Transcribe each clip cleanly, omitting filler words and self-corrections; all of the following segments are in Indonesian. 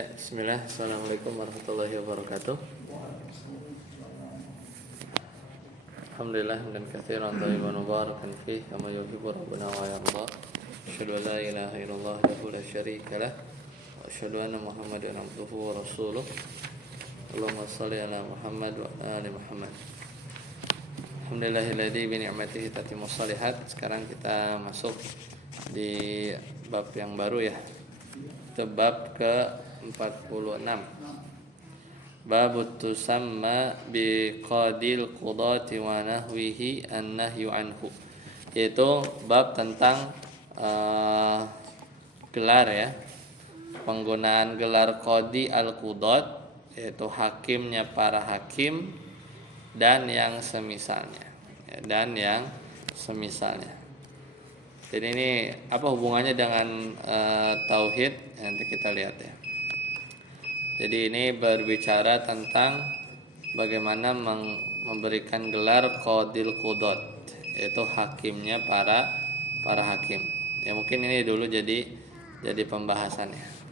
Ya, bismillah. Assalamualaikum warahmatullahi wabarakatuh. Alhamdulillah dan katsiran thayyiban mubarakan fihi kama yuhibbu rabbuna wa yarda. Asyhadu an la ilaha illallah wahdahu la syarika lah wa asyhadu anna Muhammadan abduhu wa rasuluh. Allahumma shalli ala Muhammad wa ali Muhammad. Alhamdulillahilladzi bi ni'matihi tatimmus shalihat. Sekarang kita masuk di bab yang baru ya. Itu bab ke-46. Bab tusamma bi qadil qudati wa nahwihi an-nahyu anhu. Yaitu bab tentang gelar ya. Penggunaan gelar qadi al-qudat, yaitu hakimnya para hakim dan yang semisalnya. Jadi ini apa hubungannya dengan tauhid? Nanti kita lihat ya. Jadi ini berbicara tentang bagaimana memberikan gelar qadil qudat, yaitu hakimnya para hakim. Ya mungkin ini dulu jadi pembahasannya.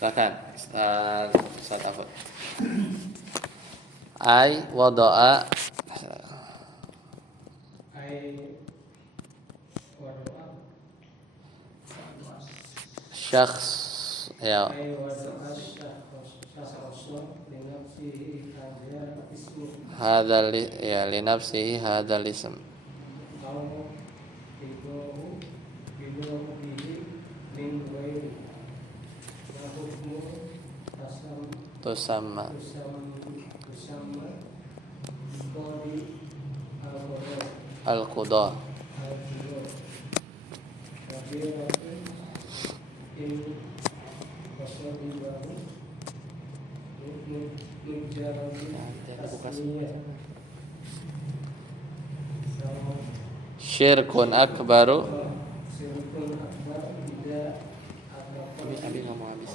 Silakan Ustaz Afud. Ai wada'a syakhs ya hadzal ya li nafsihi hadzal ism tusamma al-qudah syirkun akbaru. Abi ngomong habis.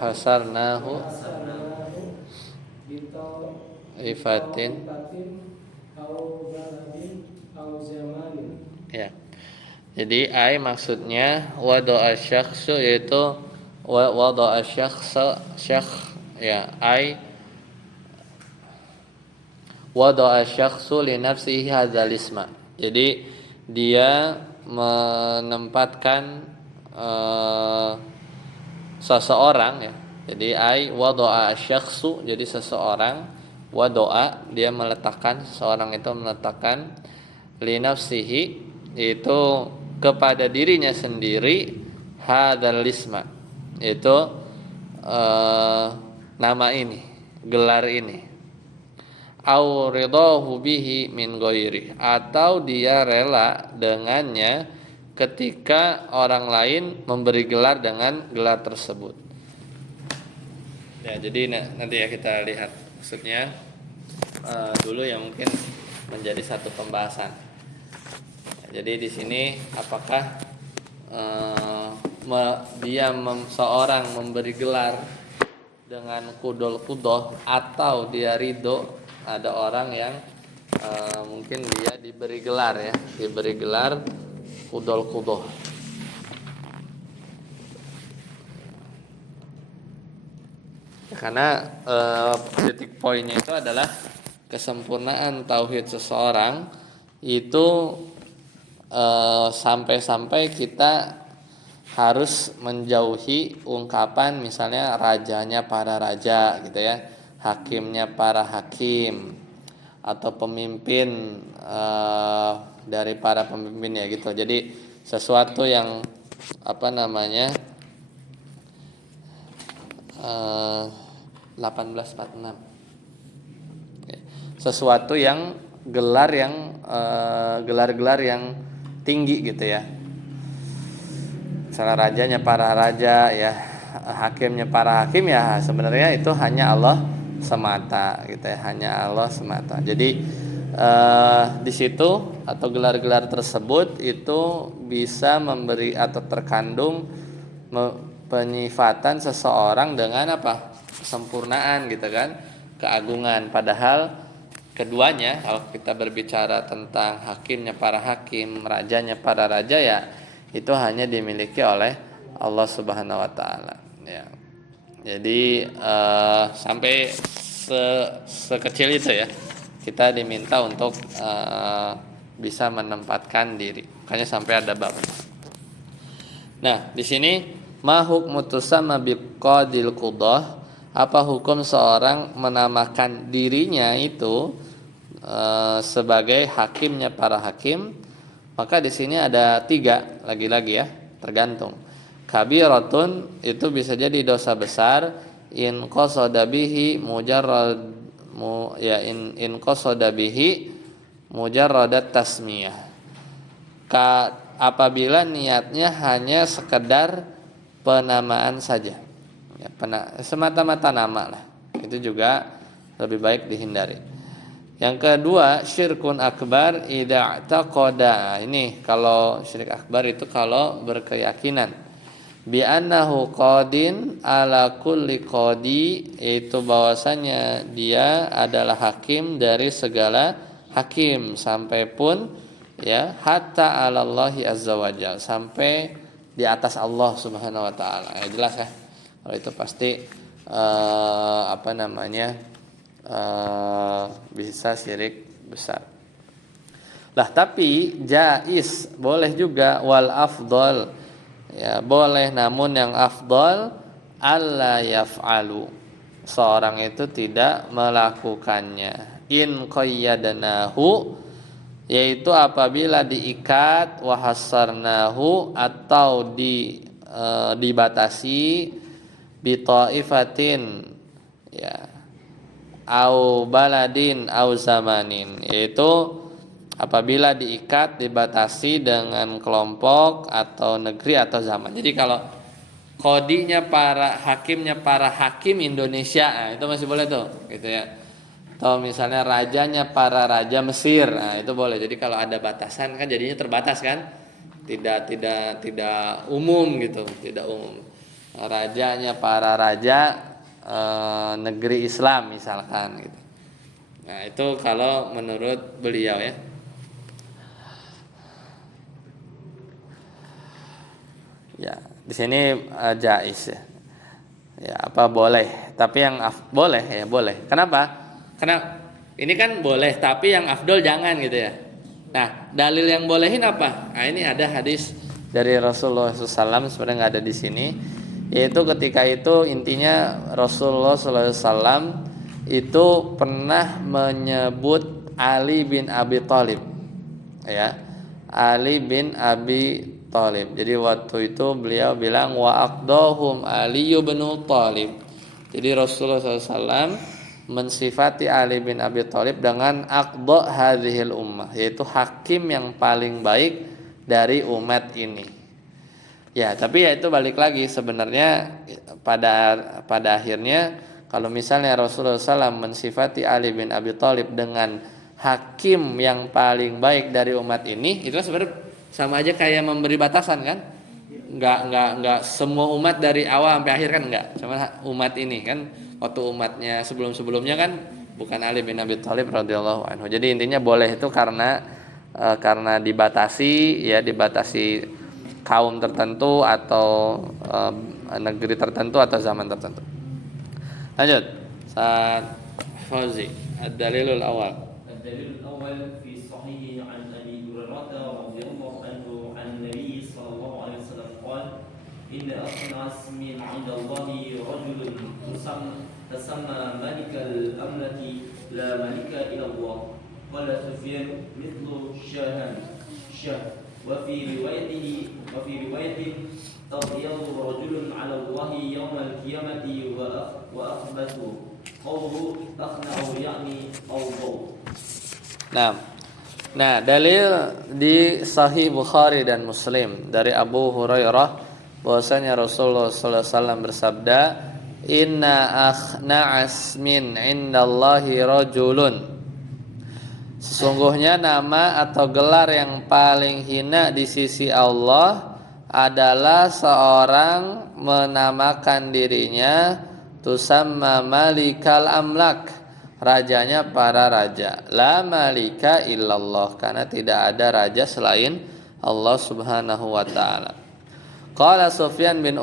Hasarnahu ifatin ya. Jadi ai maksudnya wada'a syakhsu, yaitu wada'a syakh ya, ai wada'a syakhsu li nafsihi hadzal isma. Jadi dia menempatkan seseorang ya. Jadi ai wada'a syakhsu, jadi seseorang, wada'a dia meletakkan, seseorang itu meletakkan li nafsihi, yaitu kepada dirinya sendiri, hadzal isma, yaitu nama ini, gelar ini, au ridahu bihi min ghairi, atau dia rela dengannya ketika orang lain memberi gelar dengan gelar tersebut. Ya, jadi nanti ya kita lihat maksudnya dulu yang mungkin menjadi satu pembahasan. Jadi di sini apakah seorang memberi gelar dengan kudol kudoh, atau dia ridho ada orang yang mungkin dia diberi gelar kudol kudoh. Karena titik poinnya itu adalah kesempurnaan tauhid seseorang itu sampai-sampai kita harus menjauhi ungkapan misalnya rajanya para raja gitu ya, hakimnya para hakim, atau pemimpin dari para pemimpin ya gitu. Jadi sesuatu yang 1846. Sesuatu yang gelar-gelar yang tinggi gitu ya. Misalnya rajanya para raja ya, hakimnya para hakim ya, sebenarnya itu hanya Allah semata gitu ya, hanya Allah semata. Jadi di situ atau gelar-gelar tersebut itu bisa memberi atau terkandung penyifatan seseorang dengan apa? Kesempurnaan gitu kan, keagungan. Padahal keduanya, kalau kita berbicara tentang hakimnya para hakim, rajanya para raja ya, itu hanya dimiliki oleh Allah Subhanahu wa taala ya. Jadi sampai sekecil itu ya, kita diminta untuk bisa menempatkan diri. Makanya sampai ada bab. Nah, di sini ma hukmu tusamma biqadil qudah, apa hukum seorang menamakan dirinya itu sebagai hakimnya para hakim? Maka di sini ada 3 lagi-lagi ya, tergantung. Kabiratun itu bisa jadi dosa besar, in qasada bihi in qasada bihi mujarradat tasmiyah. Apabila niatnya hanya sekedar penamaan saja. Ya, semata-mata nama lah. Itu juga lebih baik dihindari. Yang kedua, syirkun akbar idza taqada. Ini kalau syirik akbar itu kalau berkeyakinan bi annahu qadin ala kulli qadi, itu bahwasanya dia adalah hakim dari segala hakim, sampai pun ya hatta alallahi azza wajalla, sampai di atas Allah Subhanahu wa taala. Ya jelas ya. Kalau itu pasti bisa syirik besar. Lah tapi jais boleh juga, wal afdal ya boleh, namun yang afdal alla yaf'alu, seorang itu tidak melakukannya. In qayyadnahu, yaitu apabila diikat, wahasarnahu atau dibatasi, bitaifatin ya, au baladin au zamanin, yaitu apabila diikat, dibatasi dengan kelompok atau negeri atau zaman. Jadi kalau kodinya hakimnya para hakim Indonesia, nah itu masih boleh tuh gitu ya. Atau misalnya rajanya para raja Mesir, nah itu boleh. Jadi kalau ada batasan kan jadinya terbatas kan, tidak umum gitu, tidak umum. Rajanya para raja negeri Islam misalkan gitu. Nah itu kalau menurut beliau ya. Ya di sini jais ya. Ya apa boleh, tapi yang boleh ya boleh. Kenapa? Karena ini kan boleh, tapi yang afdol jangan gitu ya. Nah dalil yang bolehin apa? Nah ini ada hadis dari Rasulullah SAW, sebenarnya nggak ada di sini. Yaitu ketika itu intinya Rasulullah SAW itu pernah menyebut Ali bin Abi Thalib ya, Ali bin Abi Thalib. Jadi waktu itu beliau bilang wa aqdahum Ali bin Thalib. Jadi Rasulullah SAW mensifati Ali bin Abi Thalib dengan aqda hadhil ummah, yaitu hakim yang paling baik dari umat ini. Ya, tapi ya itu balik lagi sebenarnya pada akhirnya kalau misalnya Rasulullah SAW mensifati Ali bin Abi Thalib dengan hakim yang paling baik dari umat ini, itu sebenarnya sama aja kayak memberi batasan kan? Enggak semua umat dari awal sampai akhir kan enggak, cuma umat ini kan, waktu umatnya sebelumnya kan bukan Ali bin Abi Thalib radhiyallahu anhu. Jadi intinya boleh itu karena dibatasi kaum tertentu atau negeri tertentu atau zaman tertentu. Lanjut, Ustaz Fauzi, ad-dalilul awal. Ad-dalilul awal fi sahih an Abi Hurairah radhiyallahu anhu an Nabi sallallahu alaihi wasallam qala inna asna ismin 'inda Allahi rajulun tasamma malikal amlaki la malika illa Allah. Qala Sufyan mithlu shah وفي رواية تضيض رجل على الله يوم القيامة وأخبثه qawluhu taqna'u ya'ni awdaw. Nah, dalil di Sahih Bukhari dan Muslim dari Abu Hurairah bahwasanya Rasulullah sallallahu alaihi wasallam bersabda, "Inna akhna'as min 'indallahi rajulun." Sesungguhnya nama atau gelar yang paling hina di sisi Allah adalah seorang menamakan dirinya tusamma malikal amlak, rajanya para raja. La malika illallah, karena tidak ada raja selain Allah Subhanahu wa taala. Qala Sufyan bin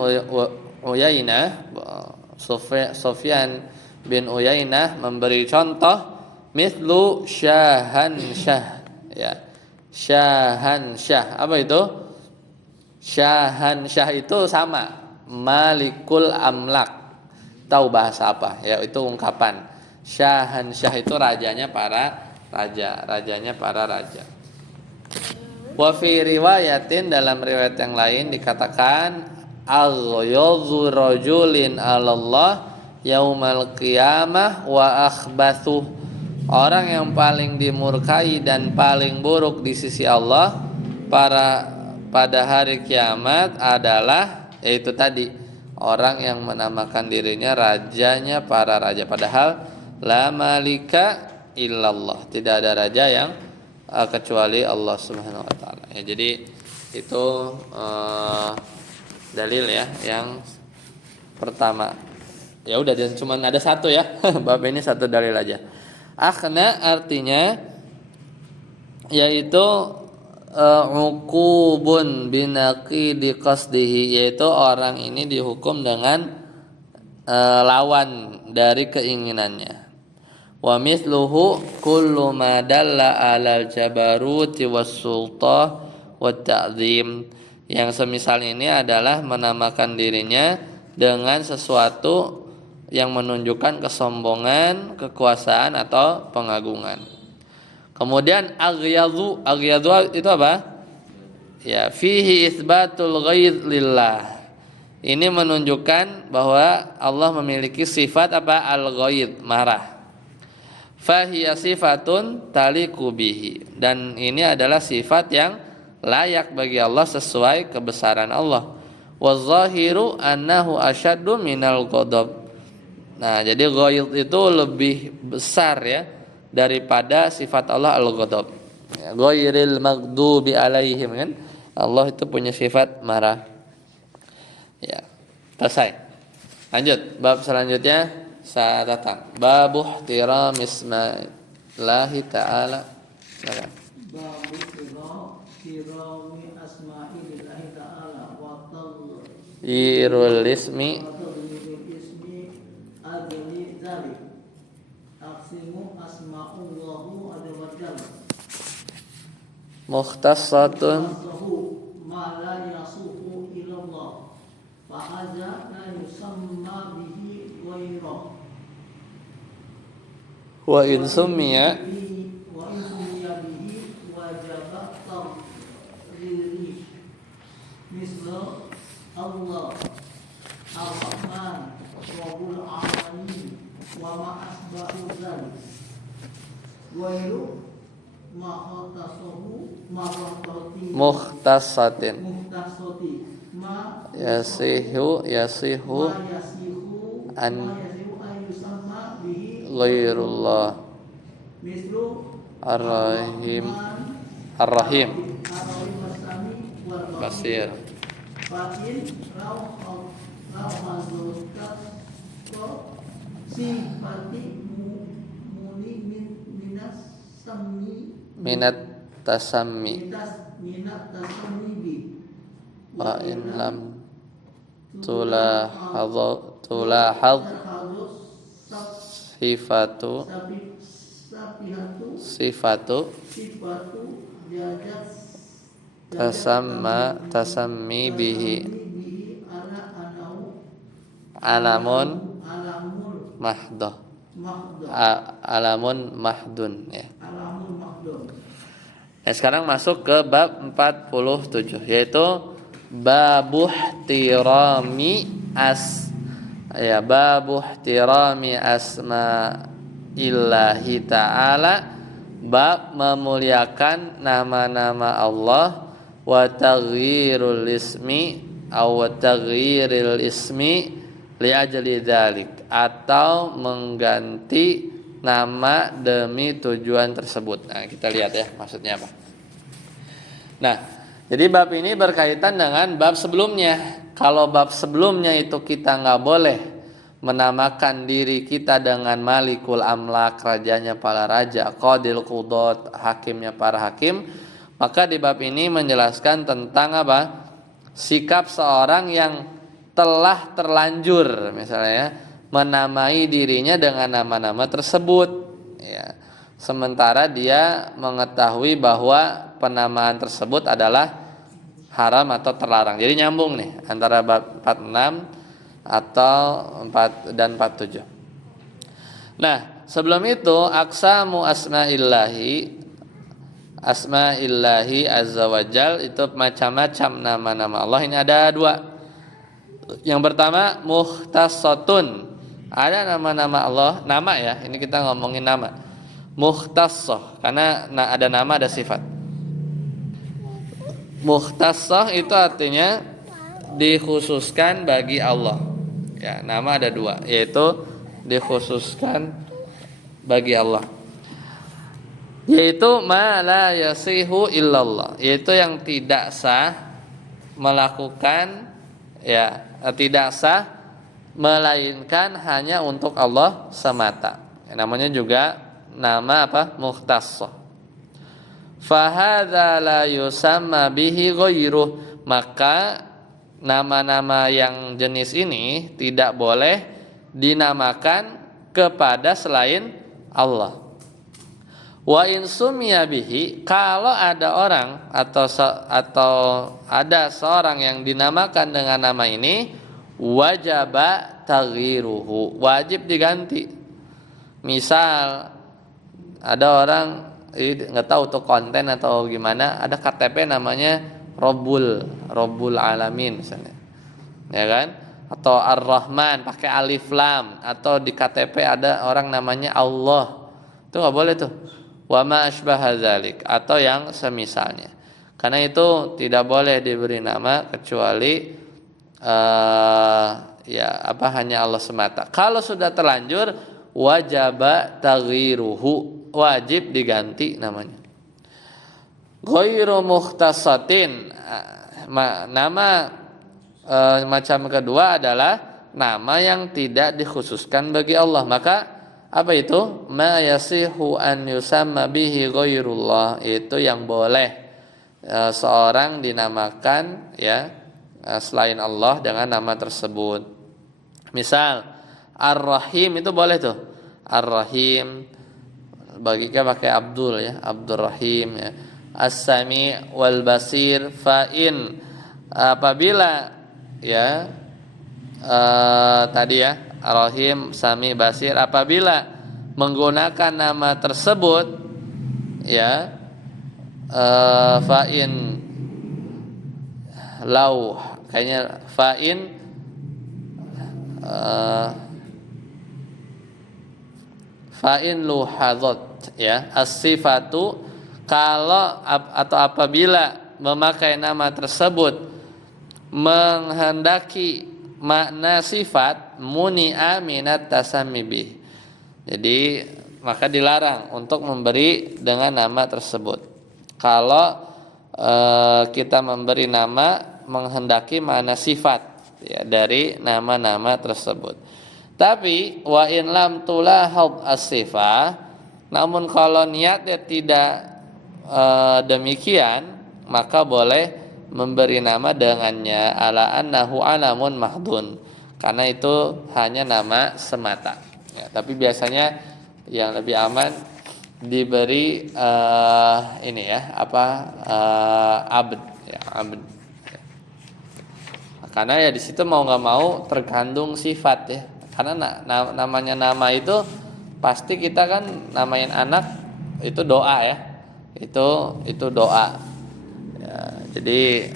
Uyainah, Sufyan bin Uyainah memberi contoh mithlu syahansyah, ya. Syahansyah, apa itu? Syahansyah itu sama malikul amlak. Tahu bahasa apa? Ya, itu ungkapan. Syahansyah itu rajanya para raja, rajanya para raja. Wa fi riwayatin, dalam riwayat yang lain dikatakan aghyadhu rajulin 'alallah yaumal qiyamah wa akhbathu, orang yang paling dimurkai dan paling buruk di sisi Allah pada hari kiamat adalah, yaitu tadi, orang yang menamakan dirinya rajanya para raja, padahal la malika illallah, tidak ada raja yang kecuali Allah Subhanahu wa taala. Ya, jadi itu dalil ya yang pertama. Ya udah, cuma ada satu ya. Bab ini satu dalil aja. Akhna artinya yaitu uqubun binaqidi qasdihi, yaitu orang ini dihukum dengan lawan dari keinginannya. Wa mithluhu kullu ma dalla 'alal jabaruti was sultah wat ta'zim, yang semisal ini adalah menamakan dirinya dengan sesuatu yang menunjukkan kesombongan, kekuasaan atau pengagungan. Kemudian aghyadhu itu apa? Ya, fihi itsbatul ghaidz lillah. Ini menunjukkan bahwa Allah memiliki sifat apa? Al-ghaidz, marah. Fahiya sifatun taliqu bihi, dan ini adalah sifat yang layak bagi Allah sesuai kebesaran Allah. Wadh-dhahiru annahu asyaddu minal ghadab. Nah, jadi ghaidz itu lebih besar ya daripada sifat Allah al-ghadab. Ya, ghairil maghdubi alaihim, kan? Allah itu punya sifat marah. Ya, selesai. Lanjut, bab selanjutnya saya datang. Babu ihtiram isma'illahi ta'ala. Silakan. Babu ihtirami asma'illahi ta'ala wa Irul ismi ismi adli dzalik. Aqsimu asma'ullahu azza wa jalla. mukhtassatun Ma la yasufu ilallah. Fa'aza la yusamma bihi ghairuh. wa in summiya Wa in summiya bihi wajaba taqriri. Misal Allah Ar-Rahman Rabbul Alamin wa ma asba'u dzalik. Ghairu ma khatasahu ma khatati mukhtassatin muhtasati ma yasihu ma yasihu an yusamma bihi ghairullah mislu ar-rahim ar-rahim wasami wal basir. Fatin rauh hazukat sifati muni minas sami minat tasammi minat tasami bi wa in lam tulahadh sifatu sifatu jajat tasammi bihi ala alamun alamul mahdoh mahdoh alamun mahdun ya. alamul mahdoh. Nah, sekarang masuk ke bab 47, yaitu babuh tirami ya babu ihtirami asma'illahi ta'ala, bab memuliakan nama-nama Allah, wa taghyirul ismi aw taghyiril ismi li ajli dzalik, atau mengganti nama demi tujuan tersebut. Nah, kita lihat ya maksudnya apa. Nah, jadi bab ini berkaitan dengan bab sebelumnya. Kalau bab sebelumnya itu kita nggak boleh menamakan diri kita dengan Malikul Amlak, rajanya para raja, Qadil Qudat, hakimnya para hakim, maka di bab ini menjelaskan tentang apa? Sikap seorang yang telah terlanjur misalnya menamai dirinya dengan nama-nama tersebut, ya. Sementara dia mengetahui bahwa penamaan tersebut adalah haram atau terlarang. Jadi nyambung nih antara bab 46 atau 4 dan 47. Nah, sebelum itu aqsamu asma'illahi azza wajal, itu macam-macam nama-nama Allah. Ini ada 2. Yang pertama mukhtassatun. Ada nama-nama Allah, nama ya. Ini kita ngomongin nama. Mukhtassah karena ada nama ada sifat. Mukhtassah itu artinya dikhususkan bagi Allah. Ya, nama ada 2, yaitu dikhususkan bagi Allah. Yaitu ma la yasihu illallah, yaitu yang tidak sah melakukan, ya, tidak sah melainkan hanya untuk Allah semata. Namanya juga nama apa? Mukhtassah. Fa hadza la yusamma bihi ghairuh, maka nama-nama yang jenis ini tidak boleh dinamakan kepada selain Allah. Wa in sumiya bihi, kalau ada orang atau ada seorang yang dinamakan dengan nama ini, wajaba taghyiruhu, wajib diganti. Misal ada orang nggak tahu tuh konten atau gimana, ada KTP namanya Robbul Alamin misalnya, ya kan? Atau Ar-Rahman pakai alif lam, atau di KTP ada orang namanya Allah, itu nggak boleh tuh. Wa ma asbaha dzalik, atau yang semisalnya. Karena itu tidak boleh diberi nama kecuali hanya Allah semata. Kalau sudah terlanjur wajaba taghyiruhu, wajib diganti namanya. Ghairu mukhtasatin, nama macam kedua adalah nama yang tidak dikhususkan bagi Allah. Maka apa itu? Ma yasihu an yusamma bihi ghairullah, itu yang boleh seorang dinamakan, ya, selain Allah dengan nama tersebut. Misal Ar-Rahim itu boleh tuh. Ar-Rahim bagi kita pakai Abdul, ya, Abdul Rahim, ya. As-Sami' wal Basir, fa'in apabila, ya, tadi ya Ar-Rahim, Sami, Basir, apabila menggunakan nama tersebut, ya, fa'in lau, kayaknya fa'in luhadzat, ya, as-sifatu, kalau atau apabila memakai nama tersebut menghendaki makna sifat, muni'a minat tasammi bih. Jadi maka dilarang untuk memberi dengan nama tersebut. Kalau kita memberi nama menghendaki makna sifat, ya, dari nama-nama tersebut. Tapi wa in lam tulahad as-sifah, namun kalau niatnya tidak demikian, maka boleh memberi nama dengannya ala annahu alamun mahdun, karena itu hanya nama semata, ya. Tapi biasanya yang lebih aman diberi ini, ya, abd, ya, abd, ya. Karena ya di situ mau nggak mau tergantung sifat, ya. Karena namanya nama itu pasti kita kan namain anak itu doa, ya. Itu doa, ya. Jadi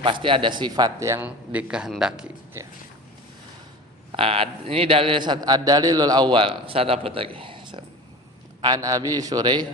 pasti ada sifat yang dikehendaki. Ya. Ini dalilul awal. Saya dapat lagi. An Abi Syuraih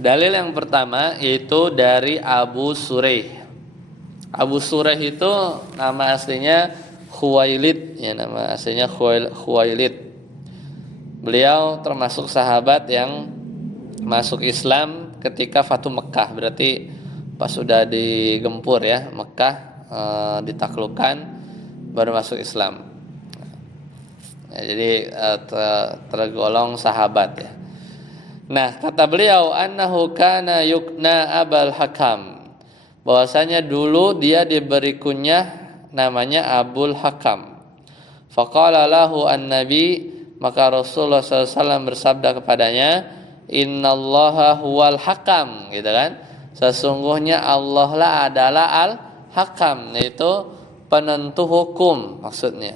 Dalil yang pertama yaitu dari Abu Suraih. Abu Suraih itu nama aslinya Khuwailid, ya, nama aslinya Khuwailid. Beliau termasuk sahabat yang masuk Islam ketika Fatu Mekah, berarti pas sudah digempur ya Mekah, ditaklukkan baru masuk Islam. Ya, jadi tergolong sahabat ya. Nah, kata beliau annahu kana yukna Abul Hakam, bahwasanya dulu dia diberi kunyah namanya Abul Hakam. Faqala lahu an-nabi, maka Rasulullah SAW bersabda kepadanya, innallaha huwal hakam, gitu kan, sesungguhnya Allah lah adalah al-hakam, yaitu penentu hukum maksudnya.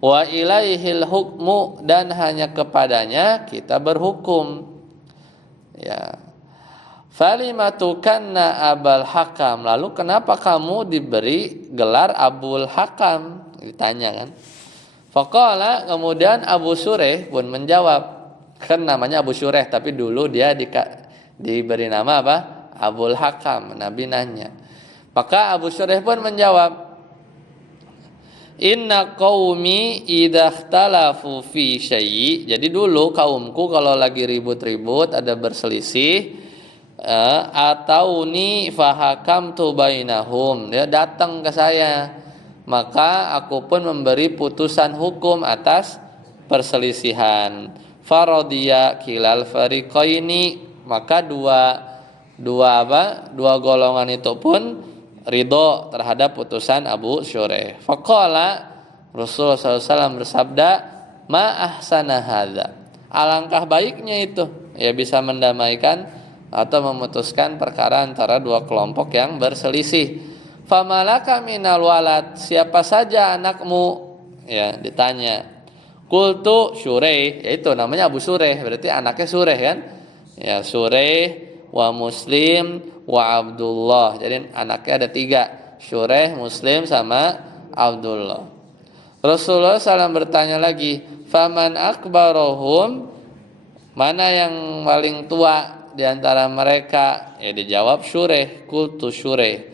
Wa ilaihil hukmu, dan hanya kepadanya kita berhukum. Ya. Falimatukanna Abul Hakam, lalu kenapa kamu diberi gelar Abul Hakam, ditanya kan. Faqala, kemudian Abu Syuraih pun menjawab, kan namanya Abu Syuraih tapi dulu dia diberi nama apa? Abul Hakam. Nabi nanya. Maka Abu Syuraih pun menjawab, inna qaumi idza ikhtalafu fi syai'. Jadi dulu kaumku kalau lagi ribut-ribut, ada berselisih, atauni fahakamtu bainahum, dia datang ke saya, maka aku pun memberi putusan hukum atas perselisihan. Faradiya kilal fariqaini, maka dua golongan itu pun ridho terhadap putusan Abu Syuraih. Faqala, Rasulullah SAW bersabda, ma ahsana hadza, alangkah baiknya itu, ya, bisa mendamaikan atau memutuskan perkara antara dua kelompok yang berselisih. Famalaka minal walad, siapa saja anakmu, ya, ditanya. Qultu Syuraih, yaitu namanya Abu Syuraih, berarti anaknya Syuraih kan, ya, Syuraih wa Muslim wa Abdullah. Jadi anaknya ada 3, Syuraih, Muslim, sama Abdullah. Rasulullah SAW bertanya lagi, faman akbarohum, mana yang paling tua di antara mereka? Ya, dijawab Syuraih. Qultu Syuraih.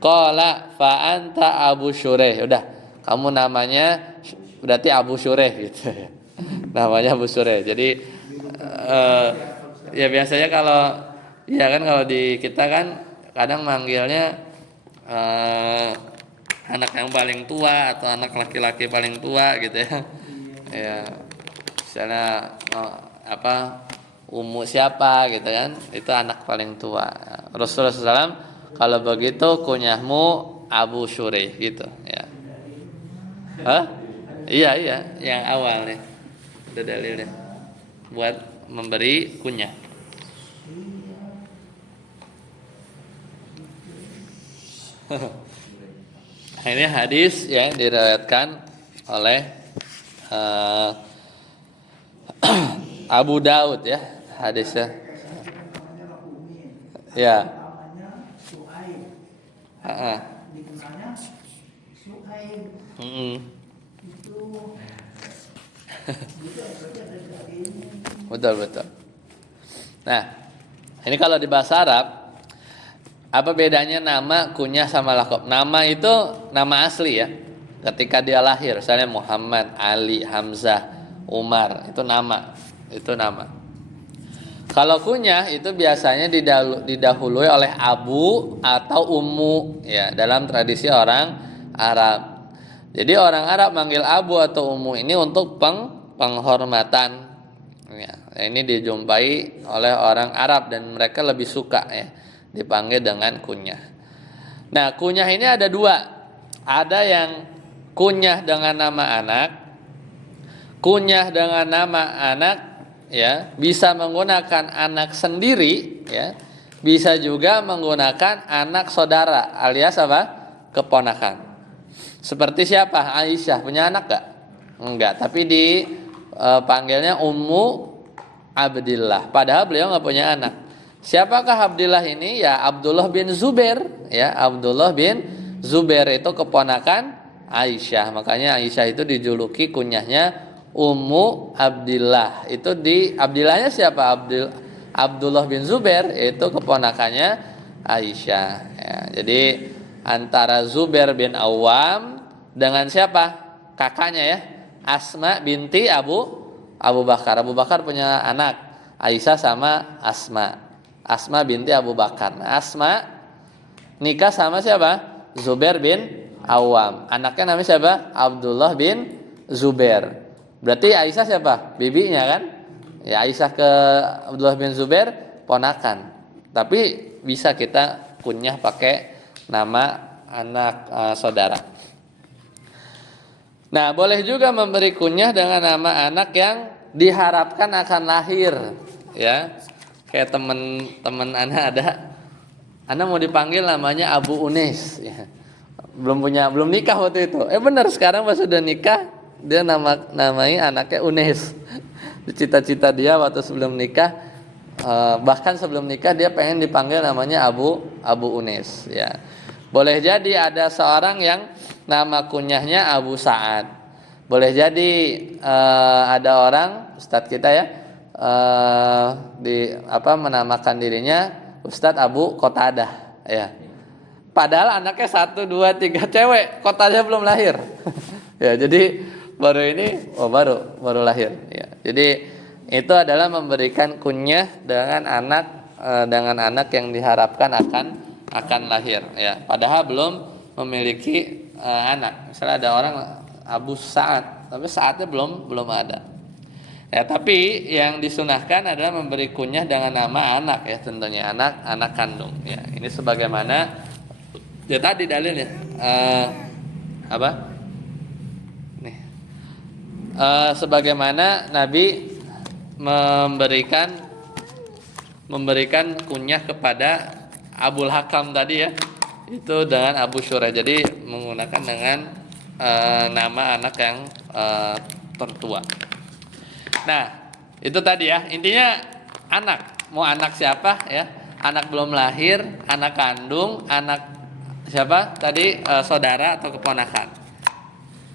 Qala fa anta Abu Syuraih. Udah, kamu namanya berarti Abu Syuraih gitu. Namanya Abu Syuraih. Jadi ya biasanya kalau di kita kan kadang manggilnya anak yang paling tua atau anak laki-laki paling tua gitu ya. Ya, misalnya ummu siapa gitu kan, itu anak paling tua. Rasulullah SAW, kalau begitu kunyahmu Abu Syuraih gitu ya. Iya, yang awal nih. Ada dalilnya buat memberi kunyah. Ini hadis yang diriwayatkan oleh Abu Daud ya, hadisnya. Ya. Betul betul. Nah, ini kalau di bahasa Arab, apa bedanya nama, kunyah sama lakop? Nama itu nama asli ya. Ketika dia lahir, misalnya Muhammad, Ali, Hamzah, Umar, itu nama. Itu nama. Kalau kunyah itu biasanya didahului oleh abu atau ummu ya, dalam tradisi orang Arab. Jadi orang Arab manggil abu atau ummu ini untuk penghormatan. Ya, ini dijumpai oleh orang Arab dan mereka lebih suka ya dipanggil dengan kunyah. Nah, kunyah ini ada dua. Ada yang kunyah dengan nama anak. Kunyah dengan nama anak ya, bisa menggunakan anak sendiri ya. Bisa juga menggunakan anak saudara alias apa? Keponakan. Seperti siapa? Aisyah punya anak gak? Enggak, tapi dipanggilnya Ummu Abdillah. Padahal beliau nggak punya anak. Siapakah Abdillah ini? Ya Abdullah bin Zubair. Ya Abdullah bin Zubair itu keponakan Aisyah. Makanya Aisyah itu dijuluki kunyahnya Ummu Abdillah. Itu di Abdillahnya siapa? Abdullah bin Zubair itu keponakannya Aisyah. Ya, jadi antara Zubair bin Awam dengan siapa? Kakaknya ya, Asma binti Abu Bakar. Abu Bakar punya anak, Aisyah sama Asma. Asma binti Abu Bakar. Nah, Asma nikah sama siapa? Zubair bin Awam. Anaknya namanya siapa? Abdullah bin Zubair. Berarti Aisyah siapa? Bibinya kan? Ya Aisyah ke Abdullah bin Zubair ponakan. Tapi bisa kita kunyah pakai nama anak saudara. Nah, boleh juga memberi kunyah dengan nama anak yang diharapkan akan lahir, ya. Kayak teman anak ada, anak mau dipanggil namanya Abu Unes, ya. Belum nikah waktu itu. Benar sekarang pas sudah nikah, dia namanya anaknya Unes. Cita-cita dia waktu sebelum nikah, bahkan sebelum nikah dia pengen dipanggil namanya Abu Unes, ya. Boleh jadi ada seorang yang nama kunyahnya Abu Sa'ad. Boleh jadi ada orang ustadz kita ya menamakan dirinya Ustadz Abu Qatadah ya. Padahal anaknya 1, 2, 3 cewek, Qatadah belum lahir. Ya, jadi baru lahir ya. Jadi itu adalah memberikan kunyah dengan anak yang diharapkan akan lahir ya, padahal belum memiliki anak. Misalnya ada orang Abu Sa'ad, tapi saatnya belum ada ya. Tapi yang disunahkan adalah memberi kunyah dengan nama anak ya, tentunya anak kandung ya. Ini sebagaimana ya tadi dalilnya sebagaimana Nabi memberikan kunyah kepada Abul Hakam tadi ya, itu dengan Abu Syurah. Jadi menggunakan dengan nama anak yang tertua. Nah, itu tadi ya, intinya anak. Mau anak siapa ya? Anak belum lahir, anak kandung, anak siapa? Tadi saudara atau keponakan.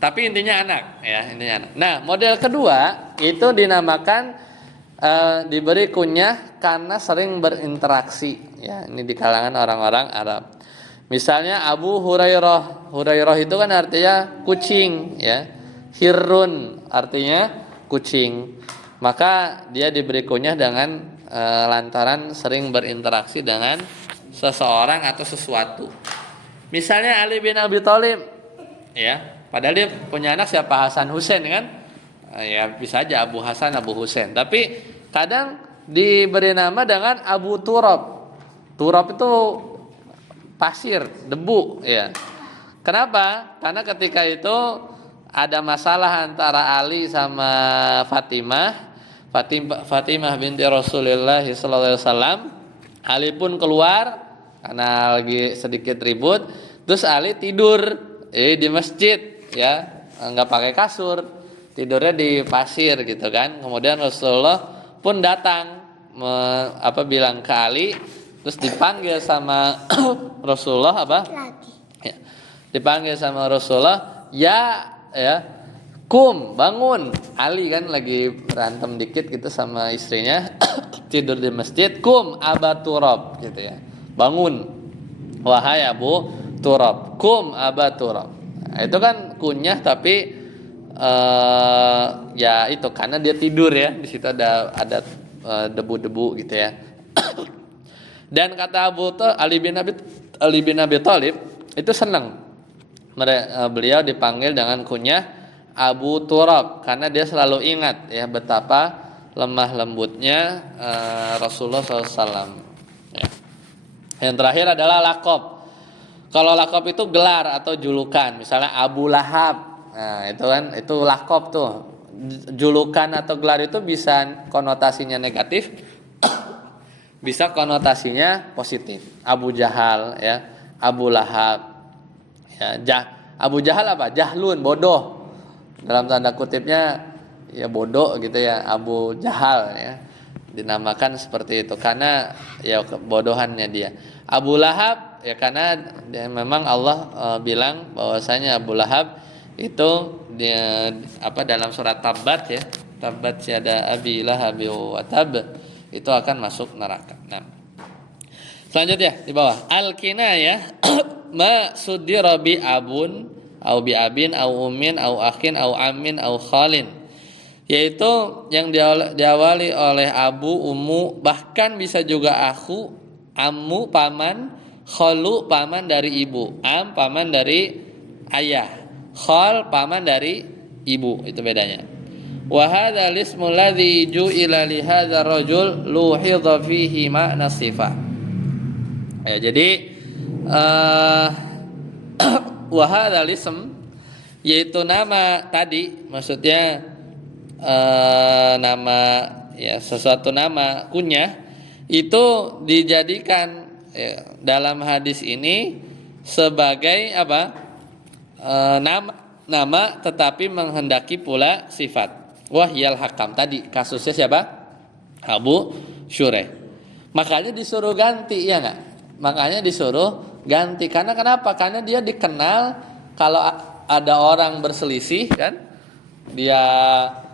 Tapi intinya anak ya, intinya anak. Nah, model kedua itu dinamakan diberi kunyah karena sering berinteraksi ya, ini di kalangan orang-orang Arab. Misalnya Abu Hurairah. Hurairah itu kan artinya kucing ya. Hirun artinya kucing. Maka dia diberi kunyah dengan lantaran sering berinteraksi dengan seseorang atau sesuatu. Misalnya Ali bin Abi Thalib ya, padahal dia punya anak siapa? Hasan Husain kan? Ya bisa aja Abu Hasan, Abu Husain. Tapi kadang diberi nama dengan Abu Turab. Turab itu pasir, debu ya. Kenapa? Karena ketika itu ada masalah antara Ali sama Fatimah binti Rasulullah sallallahu alaihi wasallam. Ali pun keluar karena lagi sedikit ribut. Terus Ali tidur di masjid ya, enggak pakai kasur. Tidurnya di pasir gitu kan. Kemudian Rasulullah pun datang bilang ke Ali, terus dipanggil sama Rasulullah ya, dipanggil sama Rasulullah ya Kum, bangun. Ali kan lagi berantem dikit gitu sama istrinya, tidur di masjid. Kum Aba Turab gitu ya. Bangun. Wahai Abu Turab. Kum Aba Turab. Nah, itu kan kunyah tapi ya itu karena dia tidur ya. Di situ ada debu-debu gitu ya. Dan kata Ali bin Abi Thalib itu senang beliau dipanggil dengan kunyah Abu Turab karena dia selalu ingat ya betapa lemah lembutnya Rasulullah SAW. Ya. Yang terakhir adalah lakob. Kalau lakob itu gelar atau julukan, misalnya Abu Lahab. Nah itu kan itu lakob tuh. Julukan atau gelar itu bisa konotasinya negatif, bisa konotasinya positif. Abu Jahal ya, Abu Lahab. Ya, Abu Jahal apa? Jahlun, bodoh. Dalam tanda kutipnya ya bodoh gitu ya, Abu Jahal ya. Dinamakan seperti itu karena ya kebodohannya dia. Abu Lahab ya karena dia, memang Allah bilang bahwasanya Abu Lahab itu dia dalam surat Tabat ya. Tabat yada Abi Lahab wa tab itu akan masuk neraka. Nah. Selanjutnya di bawah al-kinayah ma sudira bi abun au bi abin au ummin au akhin au amin au khalin, yaitu yang diawali oleh abu, ummu, bahkan bisa juga akhu, ammu, paman, khalu, paman dari ibu, am, paman dari ayah, khal, paman dari ibu, itu bedanya. Wa hadzal ismu alladzi ju'ila li hadzal rajul luhidha fihi ma'na sifat. Ya, jadi wa hadzal ism yaitu nama tadi, maksudnya nama ya sesuatu nama kunyah itu dijadikan dalam hadis ini sebagai apa? Nama tetapi menghendaki pula sifat. Wahyal hakam tadi kasusnya siapa? Abu Syureh. Makanya disuruh ganti ya enggak? Makanya disuruh ganti karena kenapa? Karena dia dikenal kalau ada orang berselisih kan dia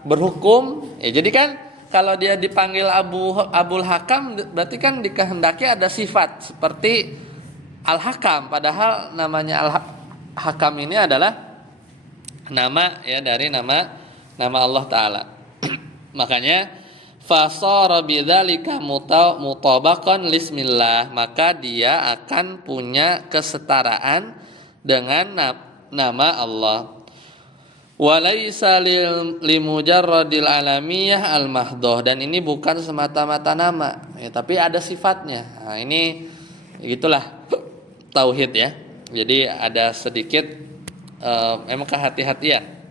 berhukum ya, jadi kan kalau dia dipanggil Abul Hakam berarti kan dikehendaki ada sifat seperti Al-Hakam, padahal namanya Al-Hakam ini adalah nama ya dari nama Allah Ta'ala. Makanya fasara bidzalika mutabaqan lismillah, maka dia akan punya kesetaraan dengan nama Allah. Walaisa limujarradil alamiyah al-mahdhah, dan ini bukan semata-mata nama ya, tapi ada sifatnya. Nah, ini gitulah tauhid ya. Jadi ada sedikit memang kehati-hatian.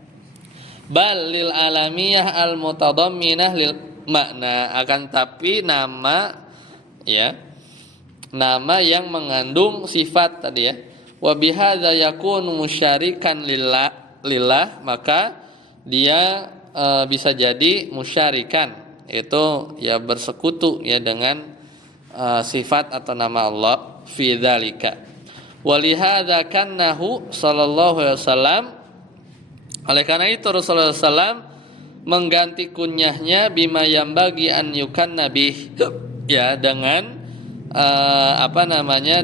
Bal lil alamiyah al-mutadamminah lil makna, akan tapi nama ya, nama yang mengandung sifat tadi ya. Wa bihadza yakunu musyarikan lillah, maka dia bisa jadi musyarikan, itu ya bersekutu ya dengan sifat atau nama Allah fi dzalika. Walihadza kannahu sallallahu alaihi wasallam, oleh karena itu Rasulullah SAW mengganti kunyahnya bima yambagi an yukan nabi ya, dengan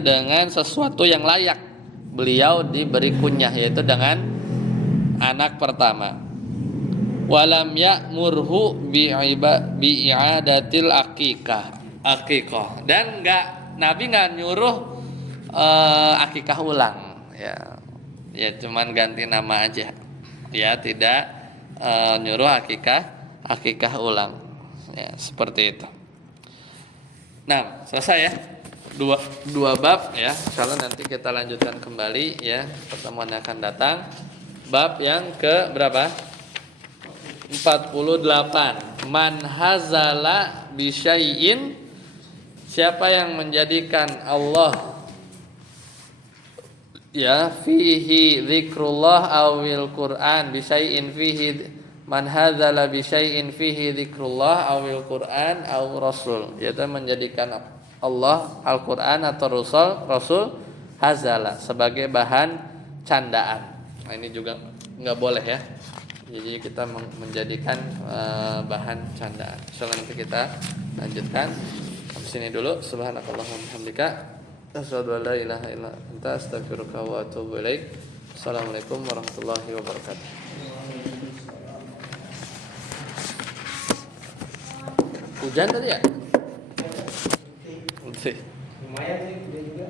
dengan sesuatu yang layak beliau diberi kunyah, yaitu dengan anak pertama. Walam ya'murhu bi'adatil aqiqah, dan Nabi nggak nyuruh akikah ulang ya cuman ganti nama aja ya, tidak nyuruh akikah ulang ya, seperti itu. Nah, selesai ya dua bab ya. Insyaallah nanti kita lanjutkan kembali ya pertemuan yang akan datang. Bab yang ke berapa? 48. Man hazala bi syai'in, siapa yang menjadikan Allah ya fihi dzikrullah awil Qur'an bi syai'in fihi, man hadzala bi syai'in fihi dzikrullah awil Qur'an aw rasul, yaitu menjadikan Allah, Al-Qur'an atau Rasul hazala sebagai bahan candaan. Nah, ini juga enggak boleh ya. Jadi kita menjadikan bahan candaan. Insyaallah nanti kita lanjutkan. Sampai sini dulu. Subhanakallahumma hamdika asyhadu an la ilaha illa anta astaghfiruka wa atubu ilaik. Assalamualaikum warahmatullahi wabarakatuh. Hujan tadi ya? Lumayan sih, udah juga.